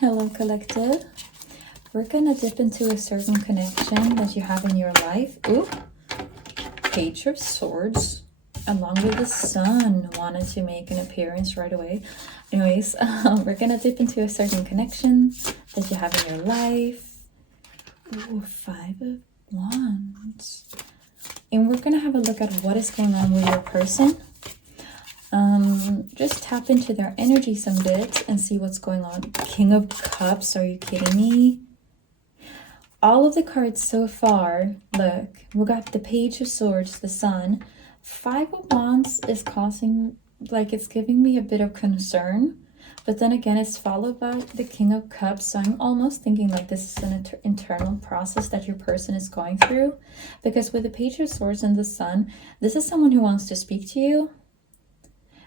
Hello, collective. We're gonna dip into a certain connection that you have in your life. Ooh, Page of Swords, along with the Sun, wanted to make an appearance right away. Anyways, we're gonna dip into a certain connection that you have in your life. Ooh, Five of Wands. And we're gonna have a look at what is going on with your person. Just tap into their energy some bit and see what's going on. King of Cups, are you kidding me? All of the cards so far, look, we got the Page of Swords, the Sun. Five of Wands is causing, like, it's giving me a bit of concern, but then again, it's followed by the King of Cups. So I'm almost thinking like this is an internal process that your person is going through, because with the Page of Swords and the Sun, this is someone who wants to speak to you.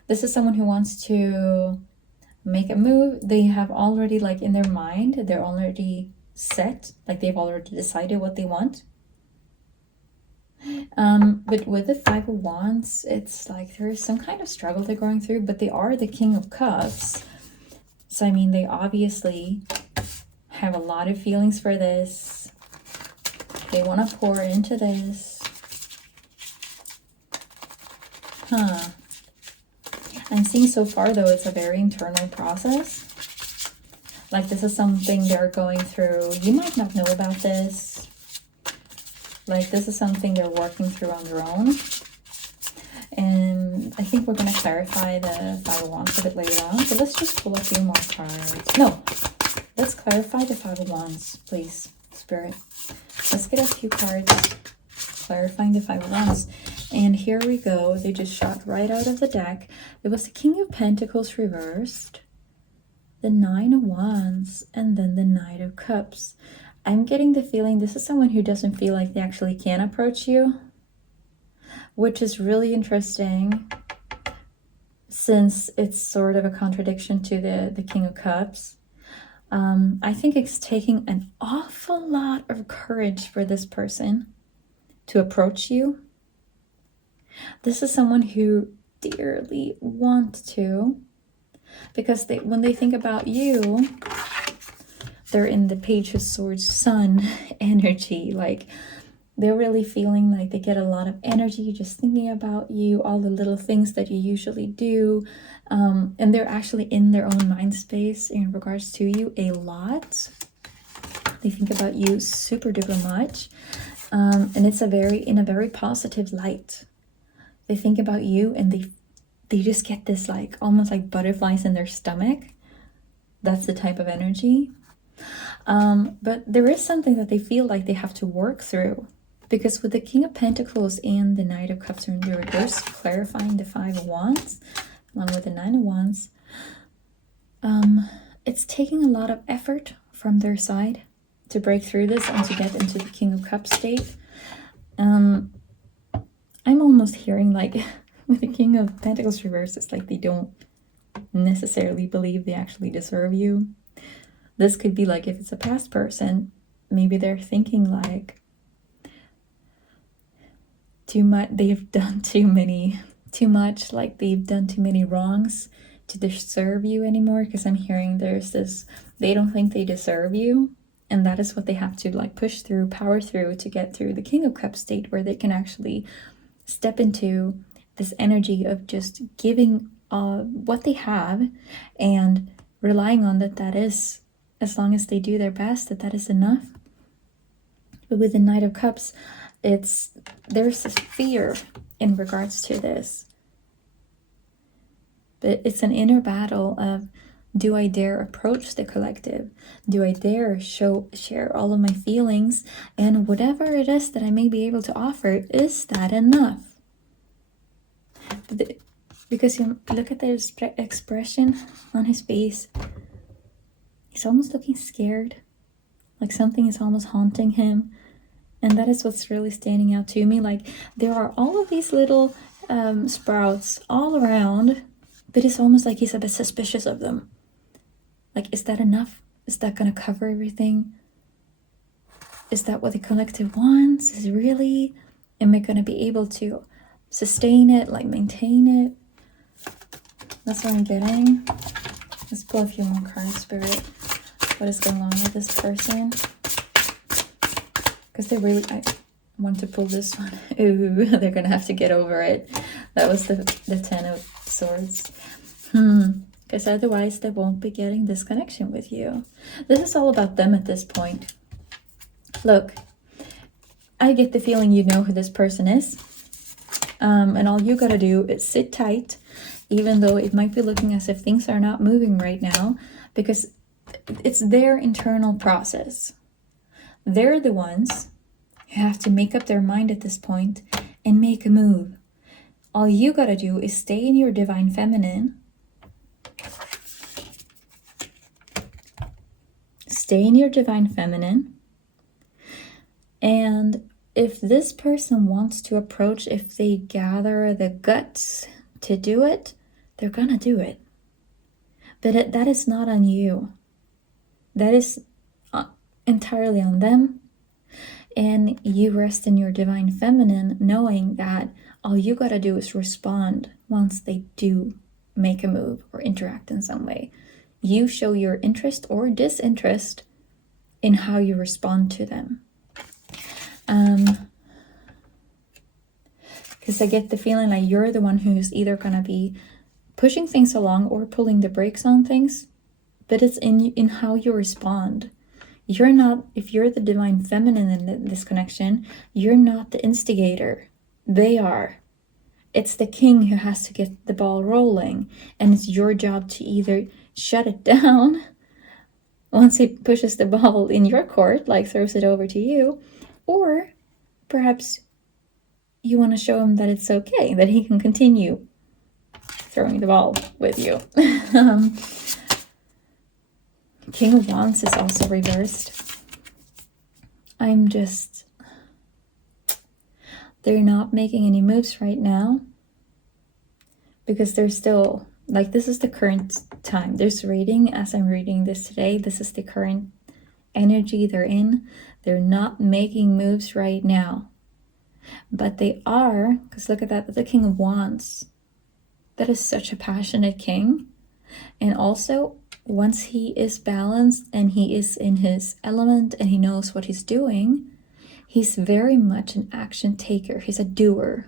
This is someone who wants to make a move. They have already, like, in their mind, they're already set, like they've already decided what they want. But with the Five of Wands, it's like there is some kind of struggle they're going through, but they are the King of Cups. So, I mean, they obviously have a lot of feelings for this. They want to pour into this. I'm seeing so far, though, it's a very internal process. Like, this is something they're going through. You might not know about this. Like, this is something they're working through on their own. And I think we're going to clarify the Five of Wands a bit later on. So let's just pull a few more cards. No, let's clarify the Five of Wands, please, Spirit. Let's get a few cards clarifying the Five of Wands. And here we go. They just shot right out of the deck. It was the King of Pentacles reversed, the Nine of Wands, and then the Knight of Cups. I'm getting the feeling this is someone who doesn't feel like they actually can approach you, which is really interesting since it's sort of a contradiction to the King of Cups. I think it's taking an awful lot of courage for this person to approach you. This is someone who dearly wants to, because when they think about you, they're in the Page of Swords Sun energy. Like, they're really feeling like they get a lot of energy just thinking about you, all the little things that you usually do. And they're actually in their own mind space in regards to you a lot. They think about you super duper much. And it's in a very positive light. They think about you and they just get this, like, almost like butterflies in their stomach. That's the type of energy. But there is something that they feel like they have to work through, because with the King of Pentacles and the Knight of Cups are in the reverse, clarifying the Five of Wands along with the Nine of Wands, it's taking a lot of effort from their side to break through this and to get into the King of Cups state. I'm almost hearing, like, with the King of Pentacles reversed, it's like they don't necessarily believe they actually deserve you. This could be like, if it's a past person, maybe they're thinking like too much, they've done too much, like they've done too many wrongs to deserve you anymore. Because I'm hearing there's this, they don't think they deserve you. And that is what they have to, like, push through, power through to get through the King of Cups state, where they can actually step into this energy of just giving what they have and relying on that is, as long as they do their best, that is enough. But with the Knight of Cups, there's this fear in regards to this. But it's an inner battle of, do I dare approach the collective? Do I dare share all of my feelings? And whatever it is that I may be able to offer, is that enough? Because you look at the expression on his face. He's almost looking scared. Like something is almost haunting him. And that is what's really standing out to me. Like, there are all of these little sprouts all around, but it's almost like he's a bit suspicious of them. Like, is that enough? Is that going to cover everything? Is that what the collective wants? Is really? Am I going to be able to sustain it, like maintain it? That's what I'm getting. Let's pull a few more cards, Spirit. what is going on with this person. Because they really, I want to pull this one. Ooh, they're gonna have to get over it. That was the 10 of Swords. Because otherwise they won't be getting this connection with you. This is all about them at this point. Look, I get the feeling you know who this person is. And all you gotta do is sit tight, even though it might be looking as if things are not moving right now, because it's their internal process. They're the ones who have to make up their mind at this point and make a move. All you gotta do is stay in your divine feminine. Stay in your divine feminine. And if this person wants to approach, if they gather the guts to do it, they're gonna do it. But that is not on you. That is entirely on them. And you rest in your divine feminine, knowing that all you gotta do is respond once they do make a move or interact in some way. You show your interest or disinterest in how you respond to them. Because I get the feeling like you're the one who's either gonna be pushing things along or pulling the brakes on things, but it's in how you respond. You're not, if you're the divine feminine in this connection, you're not the instigator. They are. It's the king who has to get the ball rolling, and it's your job to either shut it down once he pushes the ball in your court, like throws it over to you, or perhaps you want to show him that it's okay, that he can continue throwing the ball with you. King of Wands is also reversed. They're not making any moves right now because they're still, like, this is the current time. This reading, as I'm reading this today, this is the current energy they're in. They're not making moves right now. But they are, because look at that, the King of Wands. That is such a passionate king. And also, once he is balanced and he is in his element and he knows what he's doing, he's very much an action taker. He's a doer.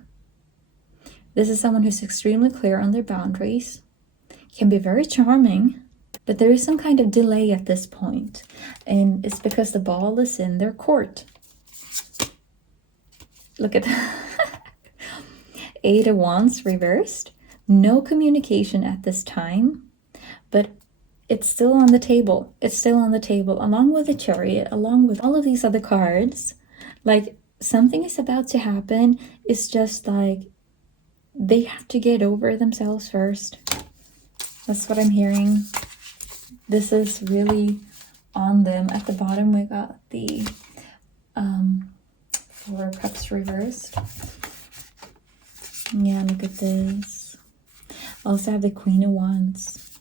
This is someone who's extremely clear on their boundaries, can be very charming, but there is some kind of delay at this point. And it's because the ball is in their court. Look at that. 8 of Wands reversed. No communication at this time, but it's still on the table. It's still on the table, along with the Chariot, along with all of these other cards. Like, something is about to happen. It's just like they have to get over themselves first. That's what I'm hearing. This is really on them. At the bottom, we got the 4 of Cups reversed. Yeah, look at this. Also have the Queen of Wands.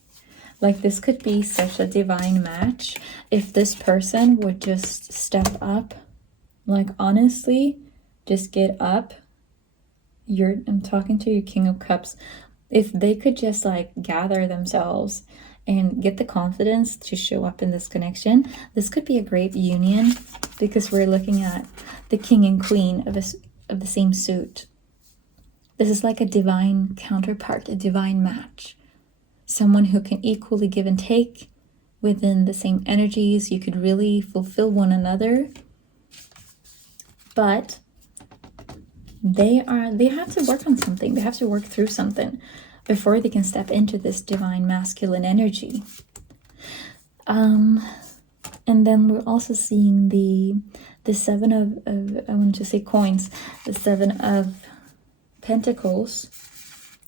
Like, this could be such a divine match if this person would just step up. Like, honestly, just get up. I'm talking to your King of Cups. If they could just like gather themselves and get the confidence to show up in this connection, this could be a great union, because we're looking at the king and queen of the same suit. This is like a divine counterpart, a divine match. Someone who can equally give and take within the same energies. You could really fulfill one another. But they have to work on something. They have to work through something before they can step into this divine masculine energy. And then we're also seeing the 7 of I wanted to say coins, the 7 of Pentacles.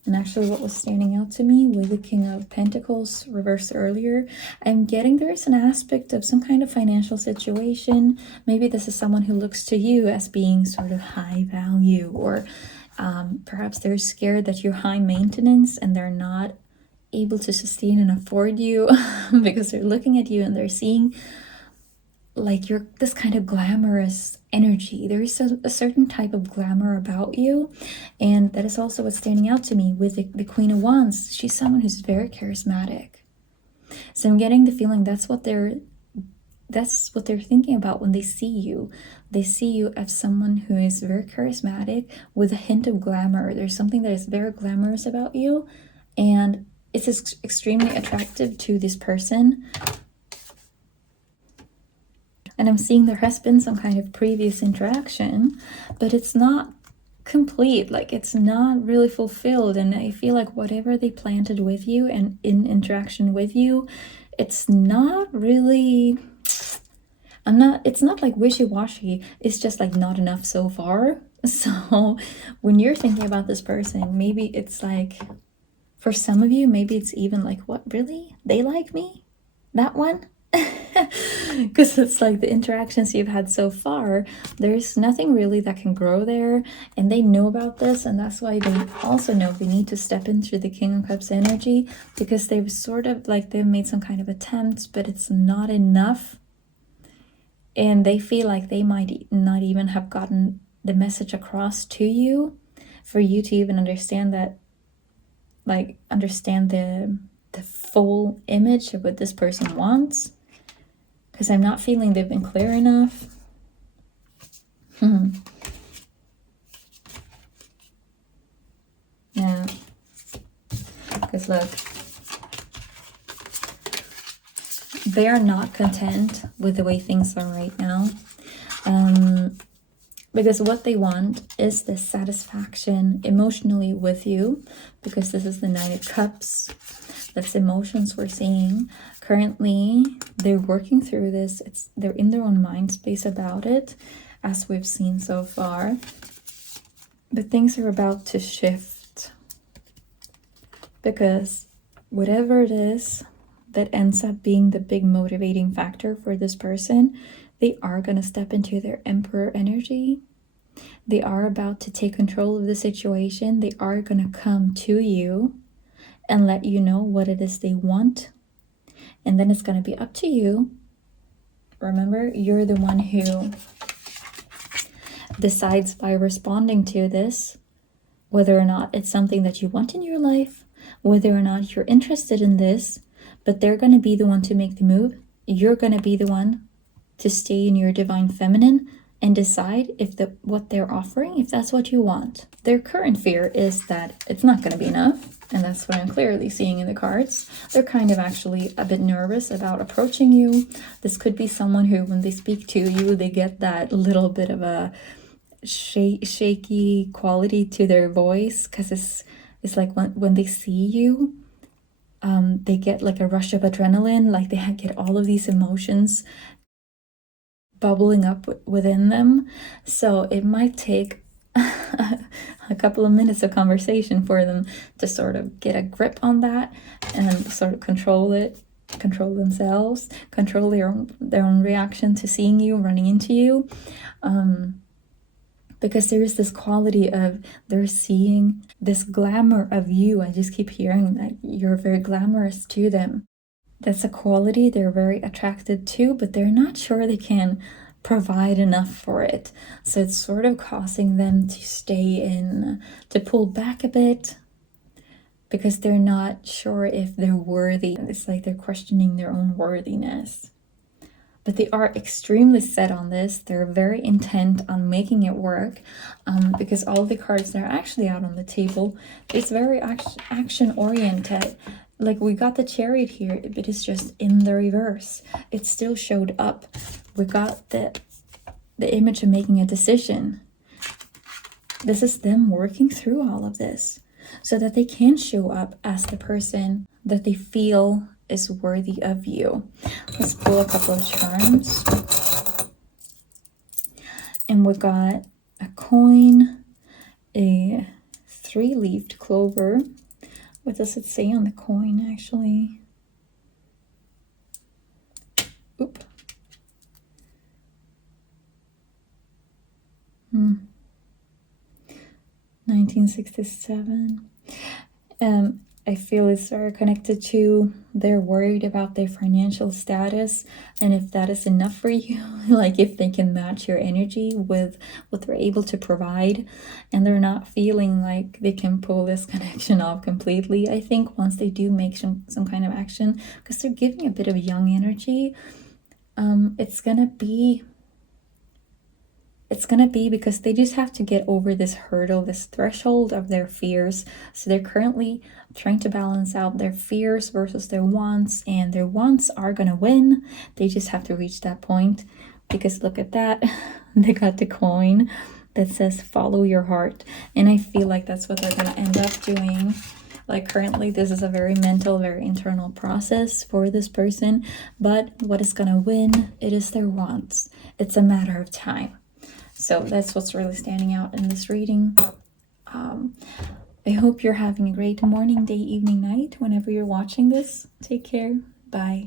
And actually what was standing out to me with the King of Pentacles reversed earlier, I'm getting there is an aspect of some kind of financial situation. Maybe this is someone who looks to you as being sort of high value, or perhaps they're scared that you're high maintenance and they're not able to sustain and afford you because they're looking at you and they're seeing like you're this kind of glamorous energy. There is a certain type of glamour about you, and that is also what's standing out to me with the Queen of Wands. She's someone who's very charismatic. So I'm getting the feeling that's what they're that's what they're thinking about when they see you. They see you as someone who is very charismatic with a hint of glamour. There's something that is very glamorous about you, and it's extremely attractive to this person. And I'm seeing there has been some kind of previous interaction, but it's not complete. Like, it's not really fulfilled. And I feel like whatever they planted with you and in interaction with you, it's not really, it's not like wishy-washy. It's just like not enough so far. So when you're thinking about this person, maybe it's like, for some of you, maybe it's even like, what, really? They like me? That one? Because it's like the interactions you've had so far, there's nothing really that can grow there, and they know about this, and that's why they also know they need to step into the King of Cups energy, because they've sort of like, they've made some kind of attempts, but it's not enough, and they feel like they might not even have gotten the message across to you for you to even understand that, like, understand the full image of what this person wants. Because I'm not feeling they've been clear enough. Yeah. Because look, they are not content with the way things are right now. Because what they want is the satisfaction emotionally with you. Because this is the Nine of Cups. That's emotions we're seeing. Currently, they're working through this. They're in their own mind space about it, as we've seen so far. But things are about to shift. Because whatever it is that ends up being the big motivating factor for this person, they are going to step into their Emperor energy. They are about to take control of the situation. They are going to come to you and let you know what it is they want. And then it's going to be up to you. Remember, you're the one who decides by responding to this, whether or not it's something that you want in your life, whether or not you're interested in this, but they're going to be the one to make the move. You're going to be the one to stay in your divine feminine and decide if what they're offering, if that's what you want. Their current fear is that it's not going to be enough. And that's what I'm clearly seeing in the cards. They're kind of actually a bit nervous about approaching you. This could be someone who, when they speak to you, they get that little bit of a shaky quality to their voice. Because it's like when they see you, they get like a rush of adrenaline. Like they get all of these emotions bubbling up within them. So it might take a couple of minutes of conversation for them to sort of get a grip on that and sort of control it, control themselves, control their own reaction to seeing you, running into you. Because there is this quality of they're seeing this glamour of you. I just keep hearing that you're very glamorous to them. That's a quality they're very attracted to, but they're not sure they can provide enough for it. So it's sort of causing them to stay in, to pull back a bit, because they're not sure if they're worthy. It's like they're questioning their own worthiness. But they are extremely set on this. They're very intent on making it work, because all the cards that are actually out on the table, it's very action oriented. Like we got the Chariot here, but it's just in the reverse. It still showed up. We got the image of making a decision. This is them working through all of this so that they can show up as the person that they feel is worthy of you. Let's pull a couple of charms. And we got a coin, a 3-leaved clover. What does it say on the coin, actually? Oop. 1967. I feel it's very connected to they're worried about their financial status, and if that is enough for you, like if they can match your energy with what they're able to provide, and they're not feeling like they can pull this connection off completely. I think once they do make some kind of action, because they're giving a bit of young energy, it's gonna be because they just have to get over this hurdle, this threshold of their fears. So they're currently trying to balance out their fears versus their wants, and their wants are gonna win. They just have to reach that point, because look at that. They got the coin that says follow your heart, and I feel like that's what they're gonna end up doing. Like currently this is a very mental, very internal process for this person, but what is gonna win, it is their wants. It's a matter of time. So that's what's really standing out in this reading. I hope you're having a great morning, day, evening, night whenever you're watching this. Take care. Bye.